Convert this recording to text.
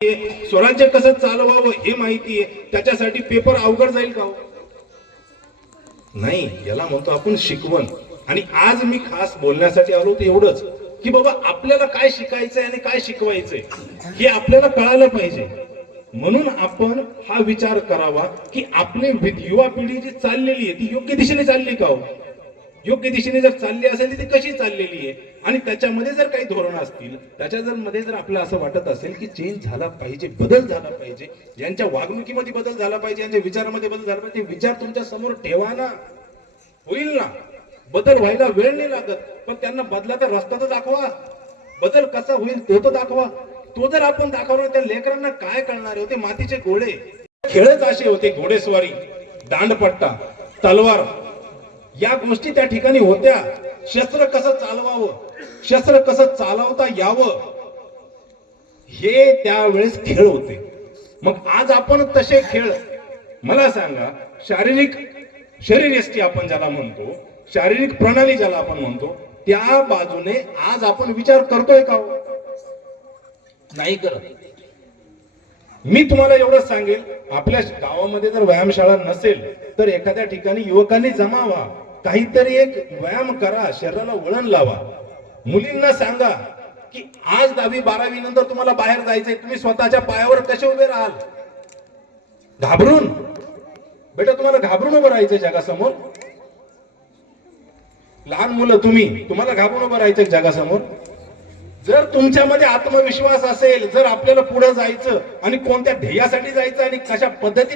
स्वराज्य कसं चालवावं हे माहिती आहे, त्याच्यासाठी पेपर अवघड जाईल का? नाही, याला म्हणतो आपण शिकवण. आणि आज मी खास बोलण्यासाठी आलो ते एवढंच की बाबा आपल्याला काय शिकायचंय आणि काय शिकवायचंय हे आपल्याला कळायला पाहिजे. म्हणून आपण हा विचार करावा की आपली युवा पिढी जी चाललेली आहे ती योग्य दिशेने चालली का? योग्य दिशेने जर चालली असेल तर ती कशी चाललेली आहे, आणि त्याच्यामध्ये जर काही धोरणं असतील, त्याच्यामध्ये जर आपल्याला असं वाटत असेल की चेंज झाला पाहिजे, बदल झाला पाहिजे, यांच्या वागणुकीमध्ये बदल झाला पाहिजे, यांच्या विचारामध्ये बदल झाला पाहिजे, ते विचार तुमच्या समोर ठेवा ना, होईल ना. बदल व्हायला वेळ नाही लागत, पण त्यांना बदलाचा रस्ता तर दाखवा. बदल कसा होईल तो तर दाखवा. तो जर आपण दाखवला त्या लेकरांना काय कळणार होते? मातीचे घोडे खेळच असे होते, घोडेस्वारी, दांडपट्टा, तलवार, या गोष्टी त्या ठिकाणी होत्या. शस्त्र कसं चालवावं, शस्त्र कसं चालवता यावं, हे त्यावेळेस खेळ होते. मग आज आपण तसे खेळ, मला सांगा, शरीरयष्टी आपण ज्याला म्हणतो, शारीरिक प्रणाली ज्याला आपण म्हणतो, त्या बाजूने आज आपण विचार करतोय का? नाही करत. मी तुम्हाला एवढंच सांगेल, आपल्या गावामध्ये जर व्यायामशाळा नसेल तर एखाद्या ठिकाणी युवकांनी जमा व्हा, काहीतरी एक व्यायाम करा, शरीराला वळण लावा. मुलींना सांगा की आज 10वी 12वी नंतर तुम्हाला बाहेर जायचंय, तुम्ही स्वतःच्या पायावर कसे उभे राहाल? घाबरून? बेटा, तुम्हाला घाबरून उभं राहायचं जगासमोर? लहान मुलं तुम्हाला घाबरून उभं राहायचं जगासमोर? जर तुमच्यामध्ये आत्मविश्वास असेल, जर आपल्याला पुढे जायचं आणि कोणत्या ध्येयासाठी जायचं आणि कशा पद्धतीने